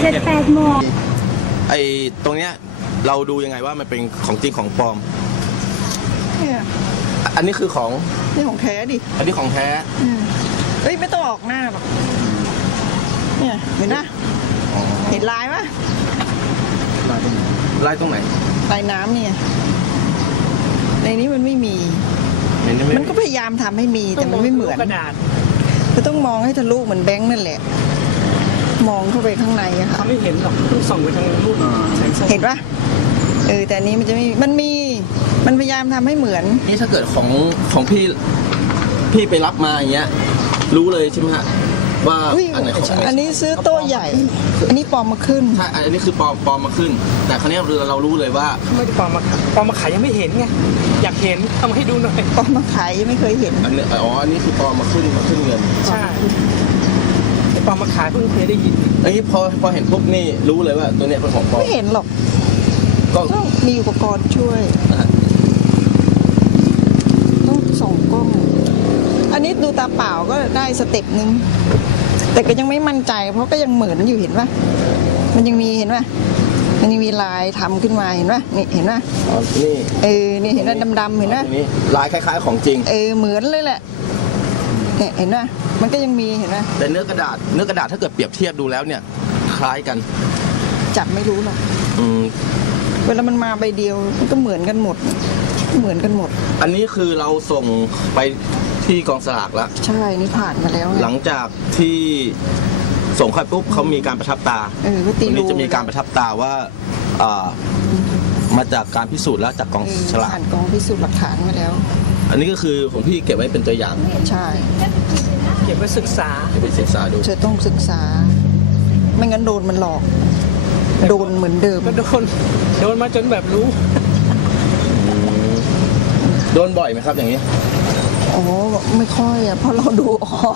7-8 โมงไอ้ตรงเนี้ยเราดูยังไงว่ามันเป็นของจริงของปลอมเนี่ยอันนี้คือของนี่ของแท้ดิอันนี้ของแท้เอ้ยไม่ต้องออกหน้าหรอกเนี่ยเห็นนะเห็นลายปะลายตรงไหนลายน้ำเนี่ยในนี้มันไม่มี มันก็พยายามทำให้มีแต่มันไม่เหมือนกระดาษก็ต้องมองให้ทะลุเหมือนแบงค์นั่นแหละ มองเข้าไปข้างในอะค่ะเขาไม่เห็นหรอกต้องส่องไปทางรูปแสงสว่างเห็นปะแต่อันนี้มันจะไม่มันพยายามทำให้เหมือนนี่ถ้าเกิดของพี่ไปรับมาอย่างเงี้ยรู้เลยใช่ไหมฮะว่าอุ้ยอันไหนของอันนี้ซื้อโต๊ะใหญ่ อันนี้ปลอมมาขึ้นใช่อันนี้คือปลอมมาขึ้น แต่คราวนี้เรารู้เลยว่าไม่ได้ปลอมมาขายยังไม่เห็นไงอยากเห็นเอามาให้ดูหน่อยปลอมมาขายยังไม่เคยเห็นอันนี้คือปลอมมาขึ้นเงินใช่ปลอมมาขายเพิ่งเคยได้ยินอันนี้พอเห็นปุ๊บนี่รู้เลยว่าตัวเนี้ยเป็นของปลอมไม่เห็นหรอกก็ต้องมีอุปกรณ์ช่วยต้องส่องกล้อง อันนี้ดูตาเปล่าก็ได้สเต็ปนึงแต่ก็ยังไม่มั่นใจเพราะก็ยังเหมือนอยู่เห็นปะมันยังมีเห็นปะมันยังมีลายทำขึ้นมาเห็นปะนี่เห็นปะนี่นี่เห็นปะดำๆเห็นปะอันนี้ลายคล้ายๆของจริงเหมือนเลยแหละเนี่ยเห็นปะมันก็ยังมีเห็นปะแต่เนื้อกระดาษถ้าเกิดเปรียบเทียบดูแล้วเนี่ยคล้ายกันจับไม่รู้หรอกอืมเวลามันมาใบเดียวมันก็เหมือนกันหมดอันนี้คือเราส่งไปที่กองสลากแล้วใช่นี่ผ่านมาแล้วหลังจากที่ส่งเข้าปุ๊บเขามีการประทับตาก็ตีวันรูนี้จะมีการประทับตาว่ามาจากการพิสูจน์แล้วจากกองฉลากผ่านกองพิสูจน์หลักฐานมาแล้วอันนี้ก็คือของพี่เก็บไว้เป็นตัวอย่างใช่เก็บไว้ศึกษาไปศึกษาดูเธอต้องศึกษา ไม่งั้นโดนมันหลอก โดนเหมือนเดิมก็โดนมาจนแบบรู้โดนบ่อยไหมครับอย่างนี้อ๋อไม่ค่อยเพราะเราดูออก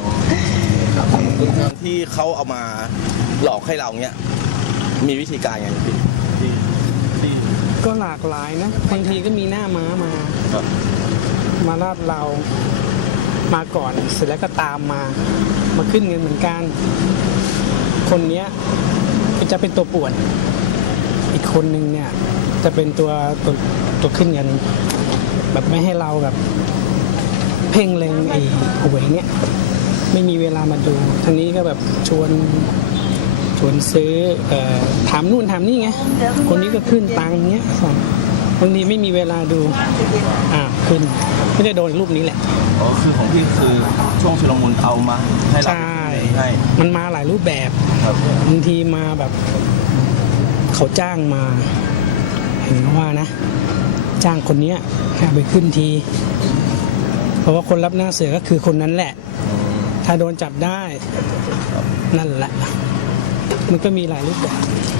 ที่เขาเอามาหลอกให้เราเนี้ยมีวิธีการไงพี่ที่ก็หลากหลายนะบางทีก็มีหน้าม้ามาครับมาลาดเรามาก่อนเสร็จแล้วก็ตามมาขึ้นเงินเหมือนกัน คนเนี้ยก็จะเป็นตัวป่วน อีกคนนึงเนี่ยจะเป็นตัวขึ้นเงิน แบบไม่ให้เราแบบเพ่งเล็งไอ้หวยเนี่ยไม่มีเวลามาดูทางนี้ก็แบบชวนซื้อถามนู่นถามนี่ไงคนนี้ก็ขึ้นตังค์เงี้ยบางทีไม่มีเวลาดูขึ้นไม่ได้โดนรูปนี้แหละอ๋อคือของพี่คือช่วงชุลมุนเอามาให้เราใช่ให้มันมาหลายรูปแบบครับบางทีมาแบบเขาจ้างมาเห็นว่านะ จ้างคนเนี้ยให้เอาไปขึ้นที เพราะว่าคนรับหน้าเสือก็คือคนนั้นแหละ ถ้าโดนจับได้นั่นแหละ มันก็มีหลายรูปแบบ